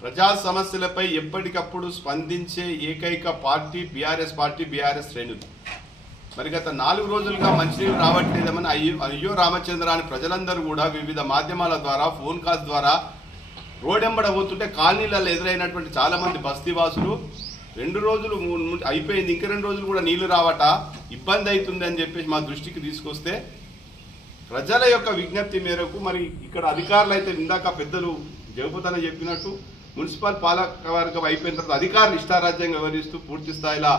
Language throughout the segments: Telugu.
ప్రజా సమస్యలపై ఎప్పటికప్పుడు స్పందించే ఏకైక పార్టీ బీఆర్ఎస్ పార్టీ బీఆర్ఎస్ శ్రేణులు. మరి గత నాలుగు రోజులుగా మంచినీళ్ళు రావట్లేదని అయ్యో అయ్యో రామచంద్ర అని ప్రజలందరూ కూడా వివిధ మాధ్యమాల ద్వారా ఫోన్ కాల్స్ ద్వారా రోడెంబడ పోతుంటే కాలనీలలో ఎదురైనటువంటి చాలామంది బస్తీవాసులు రెండు రోజులు మూడు అయిపోయింది ఇంక రెండు రోజులు కూడా నీళ్ళు రావట ఇబ్బంది అవుతుంది అని చెప్పేసి మా దృష్టికి తీసుకొస్తే ప్రజల యొక్క విజ్ఞప్తి మేరకు మరి ఇక్కడ అధికారులు అయితే ఇందాక పెద్దలు జగపతన చెప్పినట్టు మున్సిపల్ పాలకవర్గం అయిపోయిన తర్వాత అధికారులు ఇష్టారాజ్యంగా వివరిస్తూ పూర్తి స్థాయిలో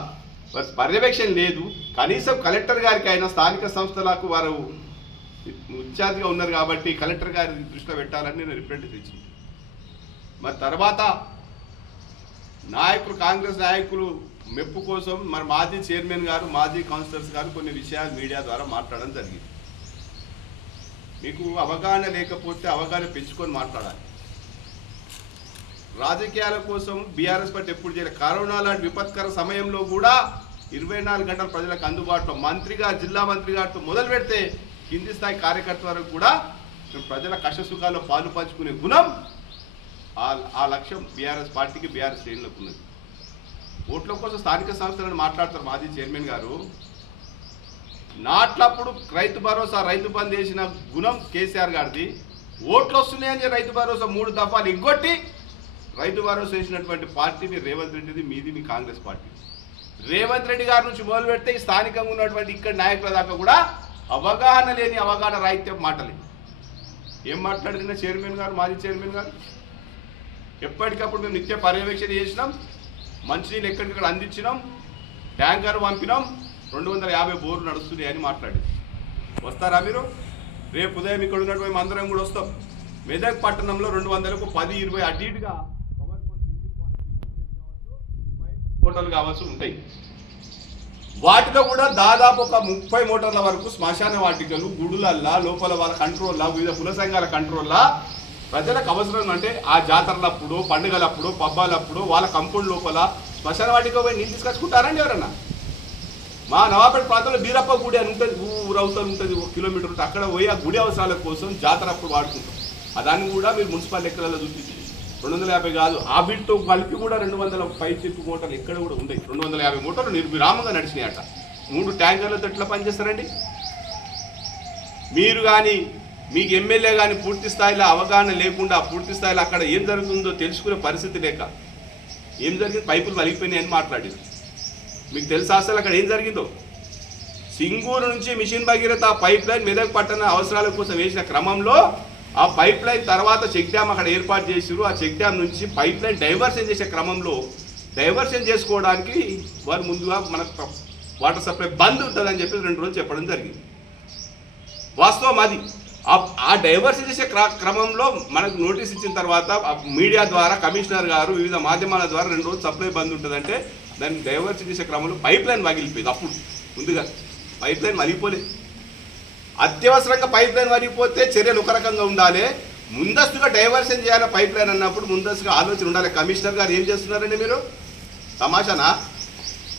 మరి పర్యవేక్షణ లేదు. కనీసం కలెక్టర్ గారికి అయినా స్థానిక సంస్థలకు వారు ఇన్ఛార్జిగా ఉన్నారు కాబట్టి కలెక్టర్ గారి దృష్టిలో పెట్టాలని నేను రిప్రెంట్ తెచ్చింది మరి తర్వాత నాయకులు కాంగ్రెస్ నాయకులు మెప్పు కోసం మరి మాజీ చైర్మన్ గారు మాజీ కౌన్సిలర్స్ గారు కొన్ని విషయాలు మీడియా ద్వారా మాట్లాడడం జరిగింది. మీకు అవగాహన లేకపోతే అవగాహన పెంచుకొని మాట్లాడాలి. రాజకీయాల కోసం బీఆర్ఎస్ పార్టీ ఎప్పుడు చేయలేదు కరోనా లాంటి విపత్కర సమయంలో కూడా ఇరవై నాలుగు గంటలు ప్రజలకు అందుబాటులో మంత్రిగా జిల్లా మంత్రి గారితో మొదలు పెడితే కింది స్థాయి కార్యకర్త వరకు కూడా ప్రజల కష్ట సుఖాల్లో పాలు పంచుకునే గుణం ఆ ఆ లక్ష్యం బీఆర్ఎస్ పార్టీకి బీఆర్ఎస్ శ్రేణులకు ఉన్నది. ఓట్ల కోసం స్థానిక సంస్థలను మాట్లాడతారు మాజీ చైర్మన్ గారు. నాట్లప్పుడు రైతు భరోసా రైతు బంద్ చేసిన గుణం కేసీఆర్ గారిది. ఓట్లు వస్తున్నాయని రైతు భరోసా మూడు దఫాలు ఎగ్గొట్టి రైతు భరోసా వేసినటువంటి పార్టీ రేవంత్ రెడ్డిది మీది మీ కాంగ్రెస్ పార్టీ. రేవంత్ రెడ్డి గారి నుంచి మొదలు పెడితే స్థానికంగా ఉన్నటువంటి ఇక్కడ నాయకుల దాకా కూడా అవగాహన లేని అవగాహన రాహిత్యం మాటలే. ఏం మాట్లాడిన చైర్మన్ గారు మాజీ చైర్మన్ గారు? ఎప్పటికప్పుడు మేము నిత్య పర్యవేక్షణ చేసినాం మంచినీళ్ళు ఎక్కడికక్కడ అందించినాం ట్యాంకర్ పంపినాం రెండు వందల యాభై బోర్లు నడుస్తున్నాయి అని మాట్లాడి వస్తారా మీరు? రేపు ఉదయం ఇక్కడ ఉన్నటువంటి మేము అందరం కూడా వస్తాం. మెదక్ పట్టణంలో రెండు వందలకు పది ఇరవై అటు ఇటుగా మోటార్లు కావాల్సి ఉంటాయి. వాటిలో కూడా దాదాపు ఒక ముప్పై మోటార్ల వరకు శ్మశాన వాటికలు గుడులల్లా లోపల వాళ్ళ కంట్రోల్లా వివిధ కుల సంఘాల కంట్రోల్లా ప్రజలకు అవసరం అంటే ఆ జాతరలప్పుడు పండుగలప్పుడు పబ్బాలప్పుడు వాళ్ళ కంపౌండ్ లోపల శ్మశాన వాటిక పోయి నీళ్ళు తీసుకొచ్చుకుంటారండి ఎవరన్నా? మా నవాపేట ప్రాంతంలో బీరప్ప గుడి అని ఉంటుంది ఊరవుతారు ఉంటుంది ఒక కిలోమీటర్ ఉంటుంది అక్కడ పోయి ఆ గుడి అవసరాల కోసం జాతర అప్పుడు వాడుకుంటాం. దాన్ని కూడా మీరు మున్సిపల్ లెక్కలలో చూపించి రెండు వందల యాభై కాదు ఆ బిట్తో కలిపి కూడా రెండు వందల పై చెప్పు మూటలు ఎక్కడ కూడా ఉన్నాయి రెండు వందల యాభై మూటలు నిర్విరామంగా నడిచినాయట. మూడు ట్యాంకర్లతో ఎట్లా పనిచేస్తారండి? మీరు కానీ మీకు ఎమ్మెల్యే కానీ పూర్తి స్థాయిలో అవగాహన లేకుండా పూర్తి స్థాయిలో అక్కడ ఏం జరుగుతుందో తెలుసుకునే పరిస్థితి లేక ఏం జరిగింది? పైపులు వలిగిపోయినాయని మాట్లాడింది. మీకు తెలుసా అసలు అక్కడ ఏం జరిగిందో? సింగూరు నుంచి mission Bhagiratha pipeline Medak పట్టణ అవసరాల కోసం వేసిన క్రమంలో ఆ పైప్ లైన్ తర్వాత చెక్ డ్యామ్ అక్కడ ఏర్పాటు చేసిరు ఆ చెక్ డ్యామ్ నుంచి పైప్ లైన్ డైవర్షన్ చేసే క్రమంలో డైవర్షన్ చేసుకోవడానికి వారు ముందుగా మనకు వాటర్ సప్లై బంద్ ఉంటుందని చెప్పి రెండు రోజులు చెప్పడం జరిగింది. వాస్తవం అది. ఆ- డైవర్షన్ చేసే క్ర- క్రమంలో మనకు నోటీస్ ఇచ్చిన తర్వాత మీడియా ద్వారా కమిషనర్ గారు వివిధ మాధ్యమాల ద్వారా రెండు రోజులు సప్లై బంద్ ఉంటుందంటే దాన్ని డైవర్షన్ చేసే క్రమంలో పైప్ లైన్ పగిలిపోయింది అప్పుడు ముందుగా. పైప్ లైన్ మలిగిపోలేదు అత్యవసరంగా పైప్ లైన్ వరిగిపోతే చర్యలు ఒక రకంగా ఉండాలి. ముందస్తుగా డైవర్షన్ చేయాలి పైప్ లైన్ అన్నప్పుడు ముందస్తుగా ఆలోచన ఉండాలి. కమిషనర్ గారు ఏం చేస్తున్నారండి మీరు? తమాషానా?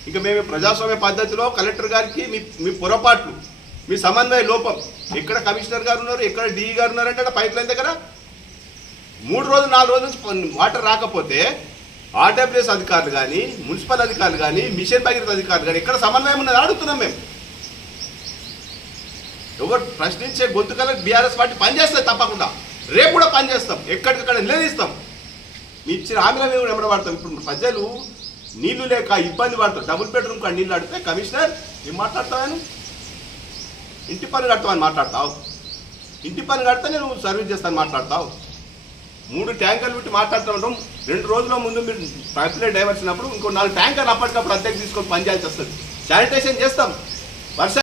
ఇంకా మేము ప్రజాస్వామ్య పద్ధతిలో కలెక్టర్ గారికి మీ మీ పొరపాట్లు మీ సమన్వయ లోపం. ఎక్కడ కమిషనర్ గారు ఉన్నారు? ఎక్కడ డిఈ గారు ఉన్నారంటే ఆడ పైప్ లైన్ దగ్గర? మూడు రోజులు నాలుగు రోజుల నుంచి వాటర్ రాకపోతే ఆర్డబ్ల్యూఎస్ అధికారులు కానీ మున్సిపల్ అధికారులు కానీ మిషన్ భగీరథ అధికారులు కానీ ఎక్కడ సమన్వయం ఉన్నది? అడుగుతున్నాం మేము. ఎవరు ప్రశ్నించే గొంతుకలకు బీఆర్ఎస్ పార్టీ పనిచేస్తుంది తప్పకుండా. రేపు కూడా పనిచేస్తాం. ఎక్కడికక్కడ నిలదీస్తాం. మీ ఇచ్చిన హామీల మీద కూడా ఎమడబడతాం ఇప్పుడు ప్రజలు నీళ్ళు లేక ఇబ్బంది పడతారు. డబుల్ బెడ్రూమ్ కాడ నీళ్ళు అడితే కమిషనర్ ఏం మాట్లాడతావని ఇంటి పని కడతామని మాట్లాడతావు. ఇంటి పని కడితే నేను సర్వీస్ చేస్తాను మాట్లాడతావు. మూడు ట్యాంకర్లు పెట్టి మాట్లాడుతూ ఉంటాం. రెండు రోజుల ముందు మీరు పైప్ డైవర్సినప్పుడు ఇంకో నాలుగు ట్యాంకర్లు అప్పటికప్పుడు అద్దెకి తీసుకొని పనిచేయాల్సి వస్తుంది. శానిటేషన్ చేస్తాం.